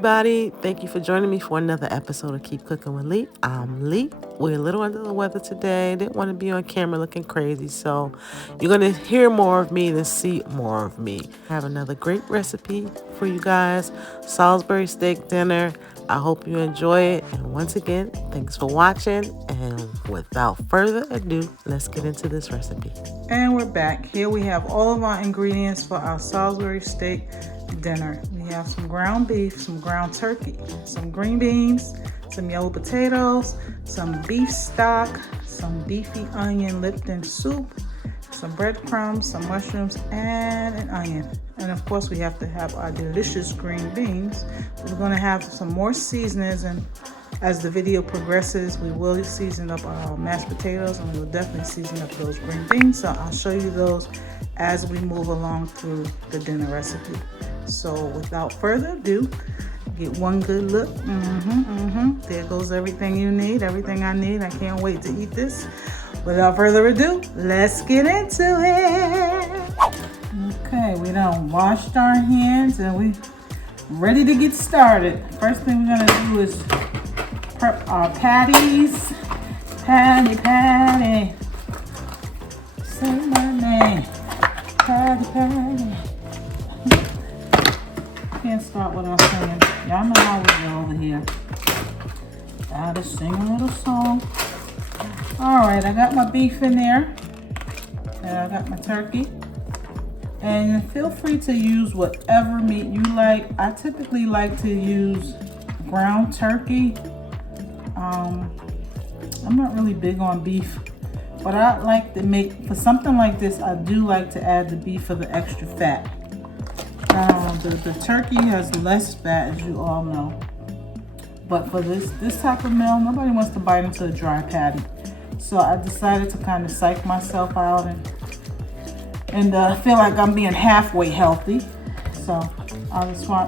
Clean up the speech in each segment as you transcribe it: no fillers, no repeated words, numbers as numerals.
everybody. Thank you for joining me for another episode of Keep Cooking with Lee. I'm Lee. We're a little under the weather today. Didn't want to be on camera looking crazy, so you're going to hear more of me than see more of me. I have another great recipe for you guys. Salisbury steak dinner. I hope you enjoy it. And once again, thanks for watching. And without further ado, let's get into this recipe. And we're back. Here we have all of our ingredients for our Salisbury steak dinner. We have some ground beef, some ground turkey, some green beans, some yellow potatoes, some beef stock, some beefy onion Lipton soup, some breadcrumbs, some mushrooms, and an onion. And of course we have to have our delicious green beans. We're going to have some more seasonings, and as the video progresses we will season up our mashed potatoes, and we will definitely season up those green beans. So I'll show you those as we move along through the dinner recipe. So without further ado, get one good look. There goes everything you need, everything I need. I can't wait to eat this. Without further ado, let's get into it. Okay, we done washed our hands and we ready to get started. First thing we're gonna do is prep our patties. Patty. Say my name. Patty. Can't start without singing. Y'all know how we go over here. Gotta sing a little song. Alright, I got my beef in there. And I got my turkey. And feel free to use whatever meat you like. I typically like to use ground turkey. I'm not really big on beef, but I like to make, for something like this, I do like to add the beef for the extra fat. The turkey has less fat, as you all know. But for this type of meal, nobody wants to bite into a dry patty. So I decided to kind of psych myself out and feel like I'm being halfway healthy. So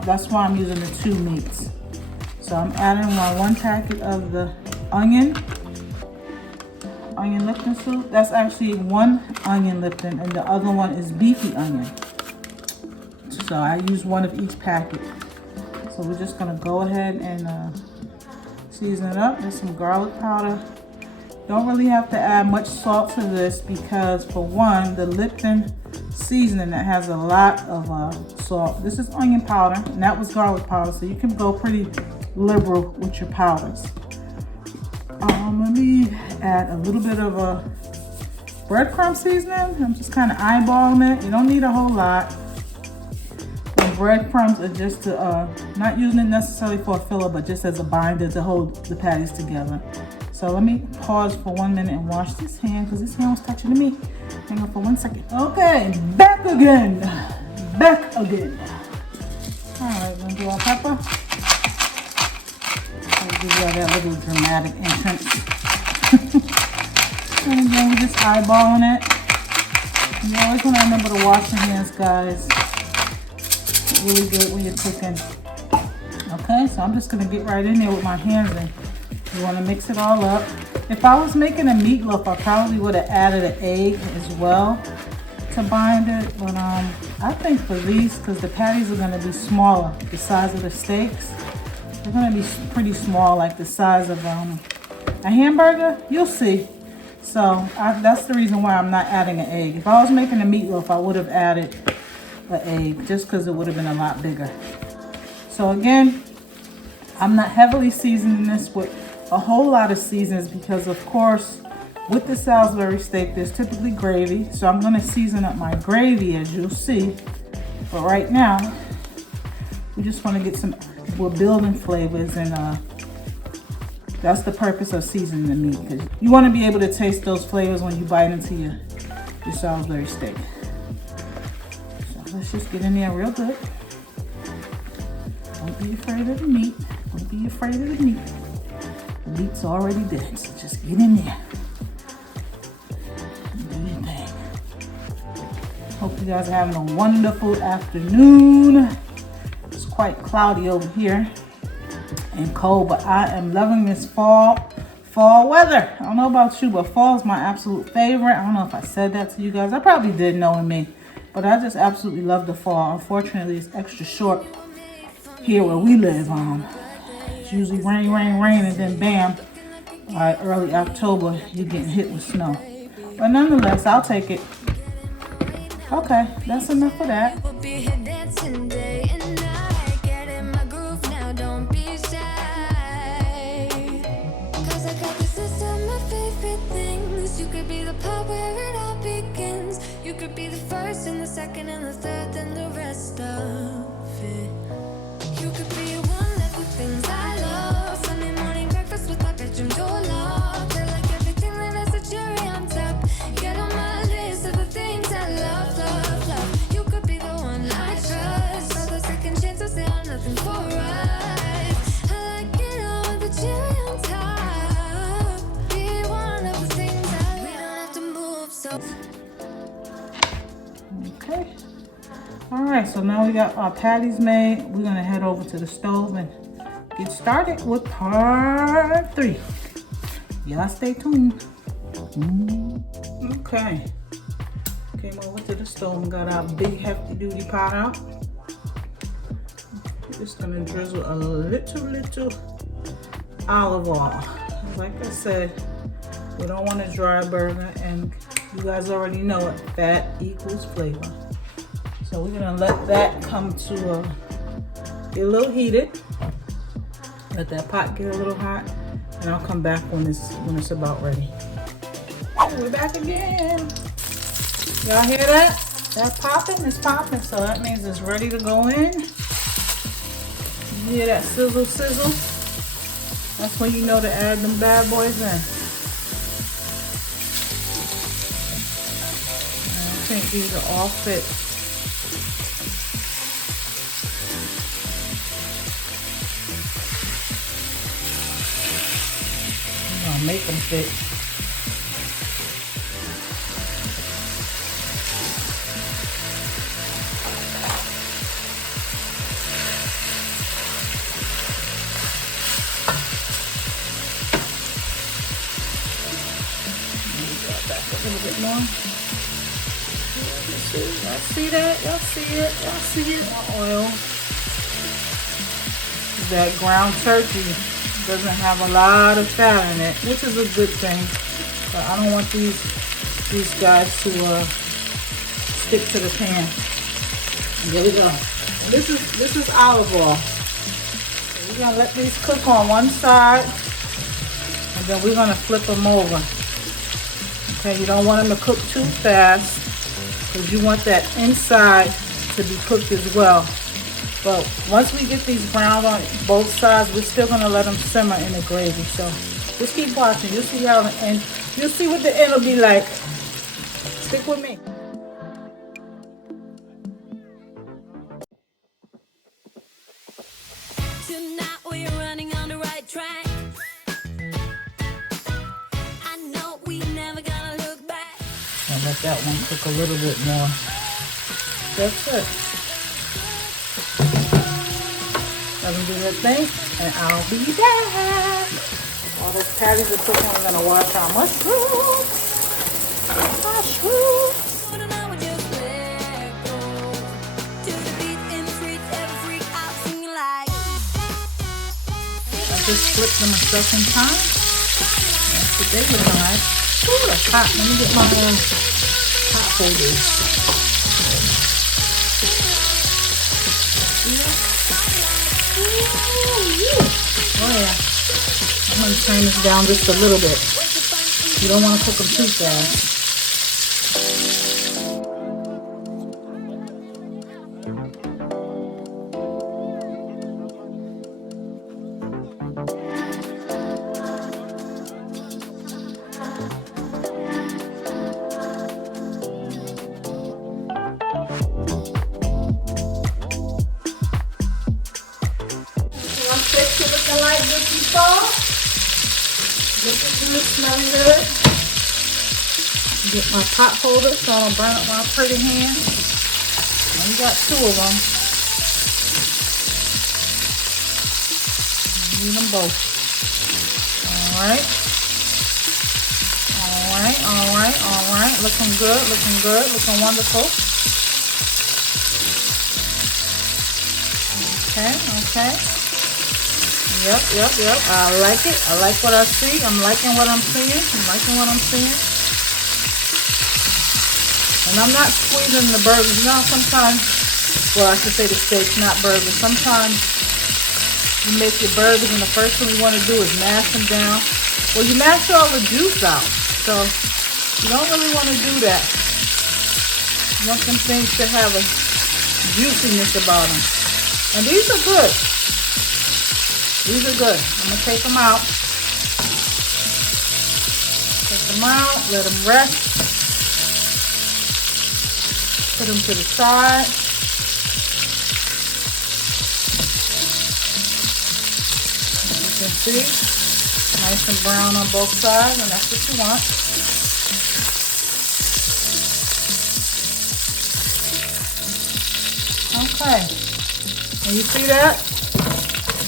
that's why I'm using the two meats. So I'm adding my 1 packet of the onion Lipton soup. That's actually 1 onion Lipton, and the other one is beefy onion. So I use 1 of each packet. So we're just gonna go ahead and season it up. There's some garlic powder. Don't really have to add much salt to this because, for one, the Lipton seasoning that has a lot of salt. This is onion powder, and that was garlic powder, so you can go pretty liberal with your powders. Let me add a little bit of a breadcrumb seasoning. I'm just kind of eyeballing it. You don't need a whole lot. And breadcrumbs are just to, not using it necessarily for a filler, but just as a binder to hold the patties together. So let me pause for 1 minute and wash this hand because this hand was touching the meat. Hang on for 1 second. Okay, back again. All right, gonna do our pepper. I'll give you all that little dramatic entrance. And then we're just eyeballing it. You always want to remember to wash your hands, guys. It's really good when you're cooking. Okay, so I'm just gonna get right in there with my hands, and you want to mix it all up. If I was making a meatloaf, I probably would have added an egg as well to bind it. But I think for these, because the patties are going to be smaller, the size of the steaks, they're going to be pretty small, like the size of a hamburger. You'll see. So that's the reason why I'm not adding an egg. If I was making a meatloaf, I would have added an egg just because it would have been a lot bigger. So again, I'm not heavily seasoning this with a whole lot of seasons because, of course, with the Salisbury steak, there's typically gravy. So I'm going to season up my gravy, as you'll see. But right now, we just want to get we're building flavors, and that's the purpose of seasoning the meat, because you want to be able to taste those flavors when you bite into your Salisbury steak. So let's just get in there real good. Don't be afraid of the meat. Don't be afraid of the meat. The meat's already dead, so just get in there. Do your thing. Hope you guys are having a wonderful afternoon. It's quite cloudy over here and cold, but I am loving this fall weather. I don't know about you, but fall is my absolute favorite. I don't know if I said that to you guys. I probably did, knowing me, but I just absolutely love the fall. Unfortunately, it's extra short here where we live. It's usually rain, rain, rain, and then bam, by early October, you're getting hit with snow. But nonetheless, I'll take it. Okay, that's enough of that. You could be the part where it all begins. You could be the first and the second and the third and the rest of it. You could be one of the things I love. Sunday morning breakfast with my bedroom door locked. I like everything that has a cherry on top. Get on my list of the things I love, love, love. You could be the one I trust. All the second chances, they are nothing for us. I like it all with the cherry on top. Be one of the things I love. We don't have to move so. Okay. All right, so now we got our patties made. We're gonna head over to the stove and get started with part 3. Y'all stay tuned. Okay. Came over to the stove and got our big hefty duty pot out. Just gonna drizzle a little olive oil. Like I said, we don't want a dry burger, and you guys already know it. Fat equals flavor. So we're gonna let that come to get a little heated. Let that pot get a little hot, and I'll come back when it's about ready. We're back again. Y'all hear that? That popping is popping, so that means it's ready to go in. You hear that sizzle, sizzle? That's when you know to add them bad boys in. I think these are all fit. I'm gonna make them fit. Back a little bit more. Y'all see that? Y'all see it? Y'all see it? More oil. That ground turkey doesn't have a lot of fat in it, which is a good thing. But I don't want these guys to stick to the pan. There we go. This is olive oil. So we're gonna let these cook on one side, and then we're gonna flip them over. Okay, you don't want them to cook too fast because you want that inside to be cooked as well. But once we get these browned on both sides, we're still gonna let them simmer in the gravy. So just keep watching. You'll see how the end. You'll see what the end will be like. Stick with me. Tonight we're running on the right track. I know we never gonna look back. And let that one cook a little bit more. That's it. Let them do their thing, and I'll be back. All those patties are cooking. We're gonna wash our mushrooms. Mushrooms. I just flipped them a second time. That's what they look like. Ooh, that's hot. Let me get my hot holders. Oh yeah. I'm going to turn this down just a little bit. You don't want to cook them too fast. Looking like this before. Looking good, smelling good. Get my pot holder so I don't burn up my pretty hand. And we got 2 of them. Need them both. Alright. Alright. Looking good, looking wonderful. Okay, okay. Yep. I like it. I like what I see. I'm liking what I'm seeing. And I'm not squeezing the burgers. You know, sometimes, well, I should say the steaks, not burgers. Sometimes you make your burgers and the first thing you want to do is mash them down. Well, you mash all the juice out. So you don't really want to do that. You want them things to have a juiciness about them. And these are good. These are good. I'm going to take them out. Take them out. Let them rest. Put them to the side. As you can see, nice and brown on both sides, and that's what you want. Okay. And you see that?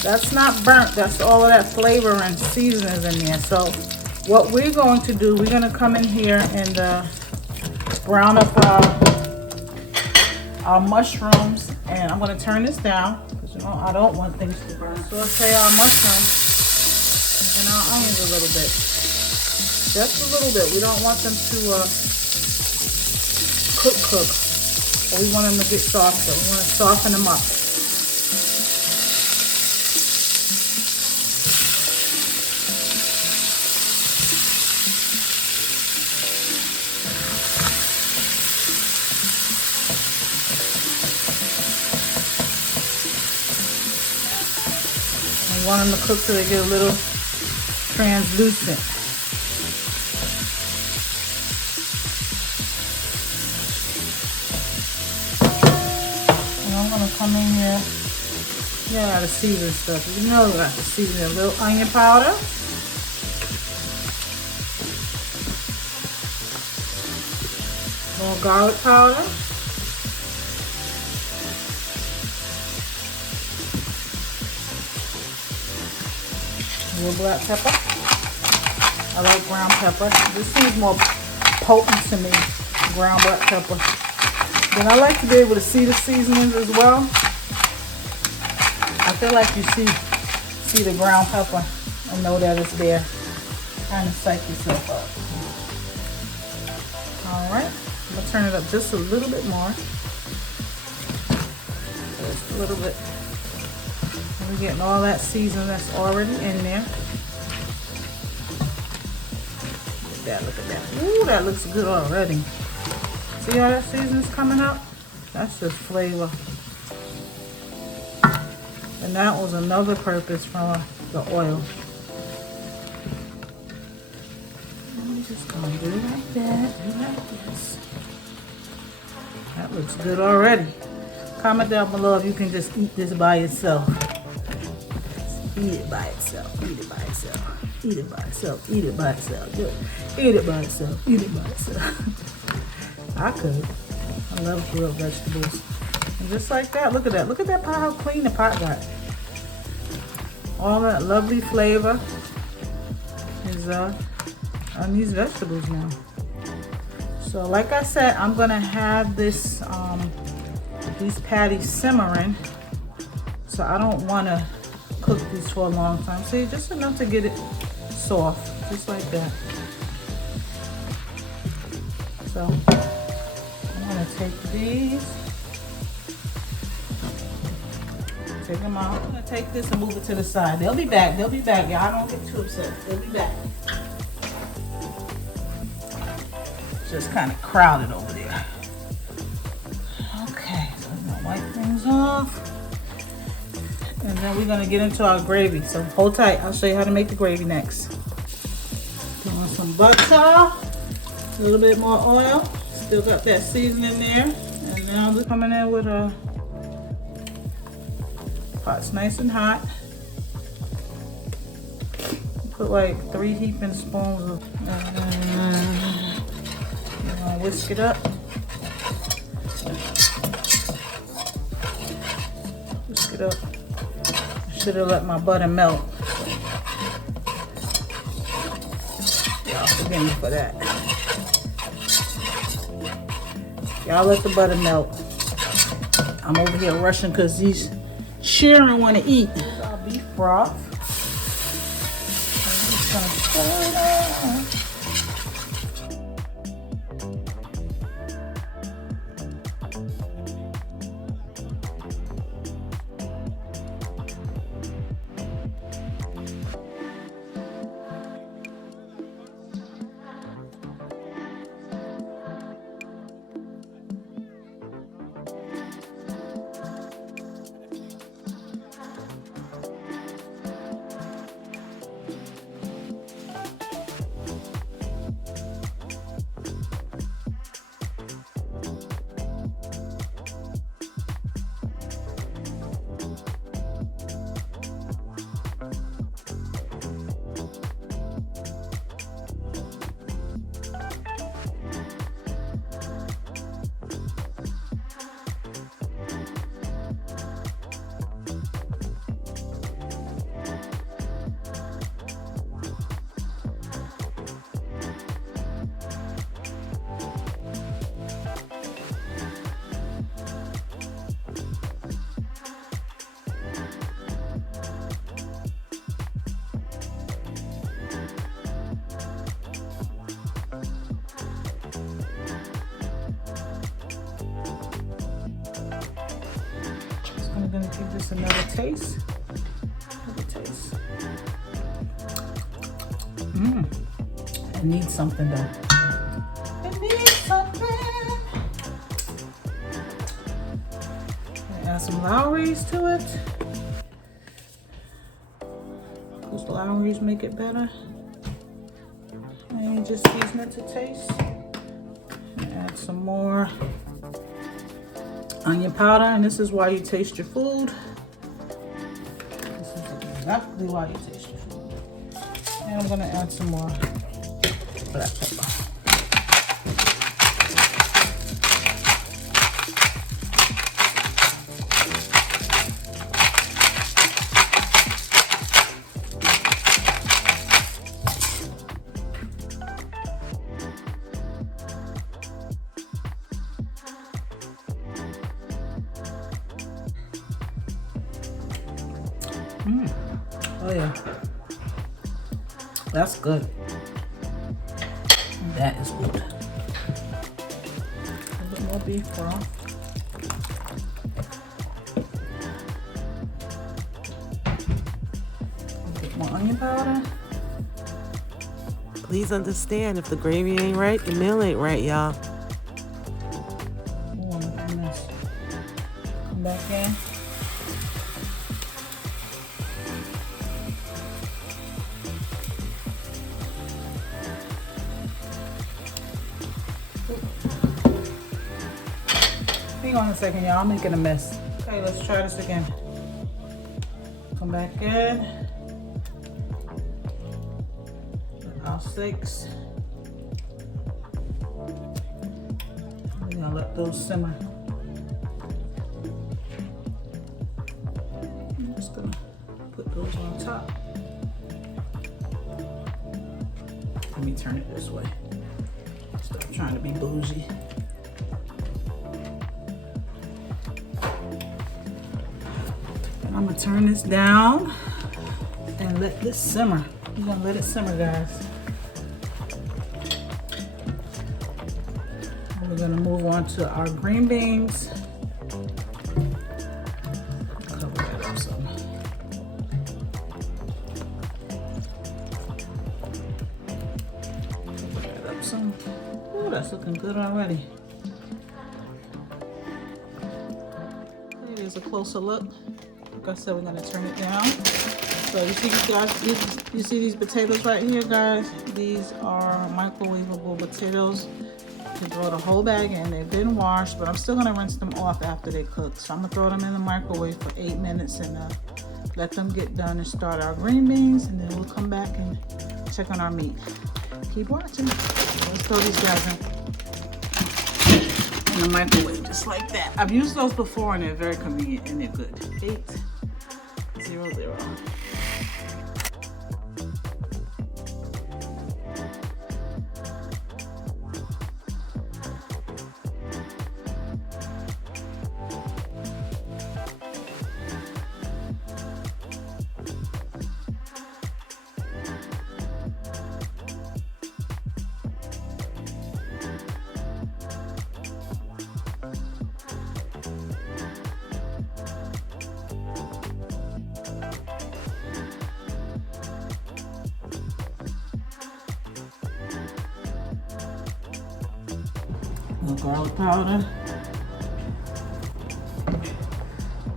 That's not burnt. That's all of that flavor and seasonings in there. So what we're going to do, we're going to come in here and brown up our mushrooms. And I'm going to turn this down because, you know, I don't want things to burn. Saute our mushrooms and our onions a little bit. Just a little bit. We don't want them to cook. But we want them to get softer. We want to soften them up. We want them to cook till they get a little translucent. And I'm gonna come in here. Yeah, I gotta season stuff. You know, I got to season a little onion powder. A little garlic powder. A little black pepper. I like ground pepper. This seems more potent to me, ground black pepper. Then I like to be able to see the seasonings as well. I feel like you see the ground pepper and know that it's there. Kind of psych yourself up. All right, I'm gonna turn it up just a little bit more. Just a little bit. We're getting all that seasoning that's already in there. Look at that. Ooh, that looks good already. See how that seasoning's coming up? That's just flavor. And that was another purpose for the oil. I'm just gonna do it like that, do it like this. That looks good already. Comment down below if you can just eat this by itself. Eat it by itself, eat it by itself, eat it by itself, eat it by itself, eat it by itself, eat it by itself. I could. I love grilled vegetables. And just like that, look at that. Look at that pot, how clean the pot got. All that lovely flavor is on these vegetables now. So like I said, I'm gonna have this these patties simmering. So I don't wanna cook these for a long time. See, just enough to get it soft, just like that. So I'm gonna take these, take them out. I'm gonna take this and move it to the side. They'll be back, y'all. Don't get too upset. They'll be back. It's just kind of crowded over there. Okay, so I'm gonna wipe things off. And then we're gonna get into our gravy. So hold tight, I'll show you how to make the gravy next. Doing some butter, a little bit more oil. Still got that seasoning there. And now we're coming in with a pot's nice and hot. Put like 3 heaping spoons of, you're gonna whisk it up. Whisk it up. Should have let my butter melt. Y'all forgive me for that. Y'all let the butter melt. I'm over here rushing because these Sharon want to eat. Here's our beef broth. I'm just gonna stir it up. I'm gonna give this another taste. It needs something though. It needs something. Add some Lowry's to it. Those Lowry's make it better. And just season it to taste. Add some more onion powder, and this is why you taste your food. This is exactly why you taste your food. And I'm gonna add some more black pepper. Oh yeah, that's good. That is good. A bit more beef broth. A bit more onion powder. Please understand, if the gravy ain't right, the meal ain't right, y'all. Oh, I'm a mess. Come back in. Hang on a second, y'all. I'm making a mess. Okay, let's try this again. Come back in. Our 6. We're gonna let those simmer. I'm just gonna put those on top. Let me turn it this way. Stop trying to be bougie. I'm gonna turn this down and let this simmer. We're gonna let it simmer, guys. And we're gonna move on to our green beans. Cover that up some. Cover that up some. Oh, that's looking good already. Here's a closer look. Like I said, we're gonna turn it down. So you see these guys, you see these potatoes right here, guys? These are microwavable potatoes. You can throw the whole bag in. They've been washed, but I'm still gonna rinse them off after they cook. So I'm gonna throw them in the microwave for 8 minutes and let them get done and start our green beans, and then we'll come back and check on our meat. Keep watching. Let's throw these guys in the microwave just like that. I've used those before and they're very convenient and they're good. 800. little garlic powder,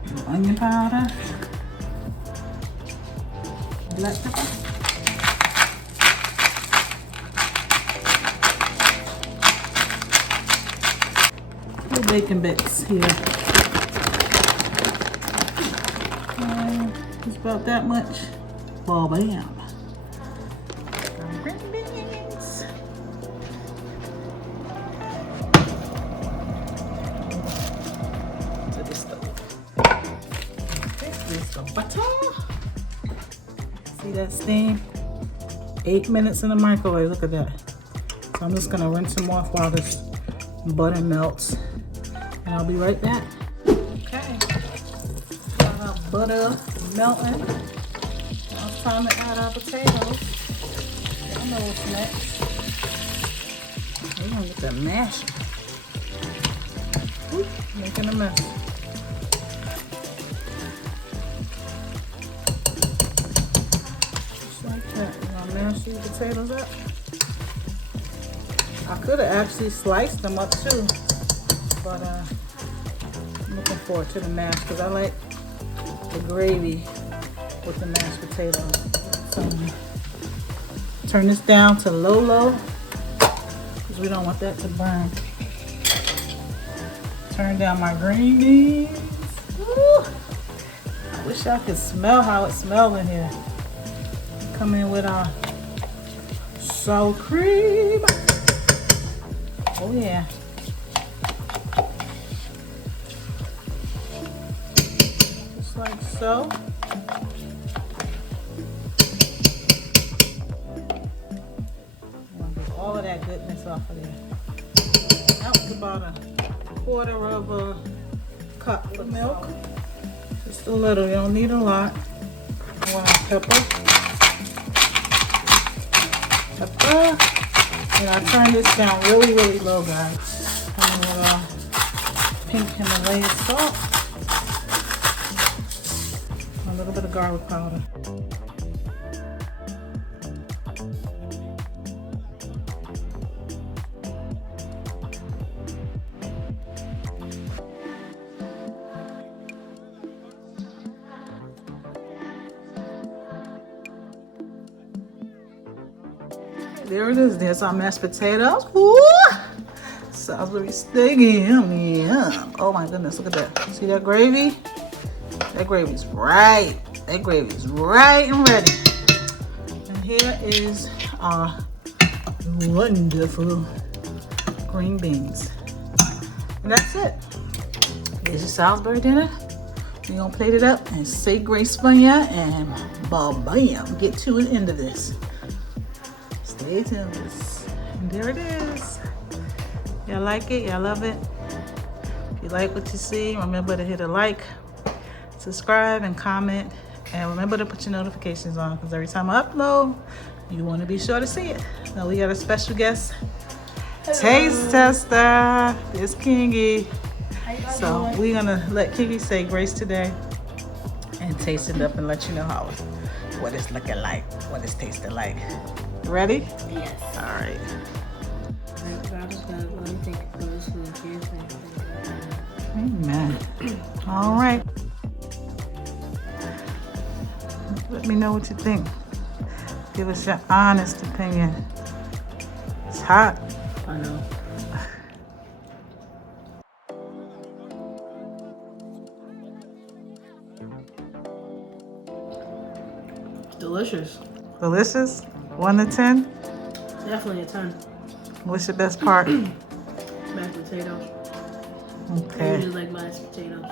little onion powder, black pepper. Little bacon bits here. Just about that much. Ball bam. Green beans. To the stove. Okay, there's the butter. See that steam? 8 minutes in the microwave. Look at that. So I'm just gonna rinse them off while this butter melts. And I'll be right back. Okay. Got our butter melting. Now it's time to add our potatoes. Y'all know what's next. We're gonna get the masher. Ooh, making a mess. Just like that. We're gonna mash these potatoes up. I could have actually sliced them up too, but I'm looking forward to the mash because I like the gravy with the mashed potatoes. So turn this down to low because we don't want that to burn. Turn down my green beans. Woo! I wish I could smell how it smells in here. Come in with our sour cream. Oh yeah. Just like so. All of that goodness off of there. That was about a quarter of a cup of milk. Just a little, you don't need a lot. I want our pepper. Pepper. And I turn this down really low, guys. And with pink Himalayan salt. A little bit of garlic powder. There it is. There's our mashed potatoes. Woo! Salisbury steak. Yum. Oh my goodness, look at that. See that gravy? That gravy's right. That gravy's right and ready. And here is our wonderful green beans. And that's it. Here's your Salisbury dinner. We're gonna plate it up and say grace for ya and bam, get to the end of this. Stay tuned. And there it is. Y'all like it? Y'all love it? If you like what you see, remember to hit a like, subscribe, and comment. And remember to put your notifications on because every time I upload, you want to be sure to see it. Now we got a special guest. Hello. Taste tester. It's Kingy. So we're going to let Kingy say grace today and taste it up and let you know what it's looking like, what it's tasting like. Ready? Yes. All right. Amen. All right. Let me know what you think. Give us your honest opinion. It's hot. I know. Delicious. Delicious? 1 to 10? Definitely a 10. What's your best part? Mashed potatoes. I Okay. usually like mashed potatoes.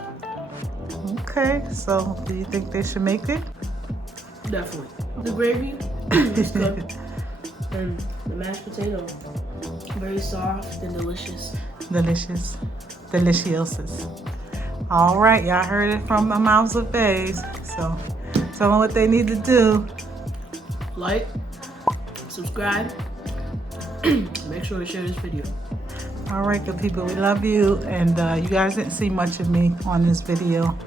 Okay. So, do you think they should make it? Definitely. The gravy is good. And the mashed potato, very soft and delicious. Delicious. Delicious. All right. Y'all heard it from the mouths of babes. So, tell them what they need to do. Like, subscribe, make sure to share this video. All right, good people, we love you. And you guys didn't see much of me on this video.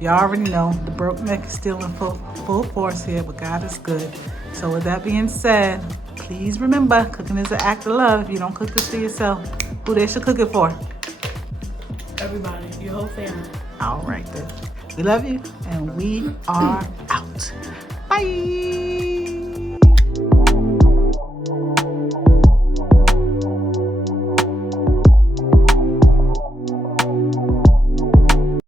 Y'all already know the broke neck is still in full force here, but God is good. So with that being said, please remember, cooking is an act of love. If you don't cook this for yourself, Who they should cook it for? Everybody, your whole family. All right then. We love you, and we are out. Bye.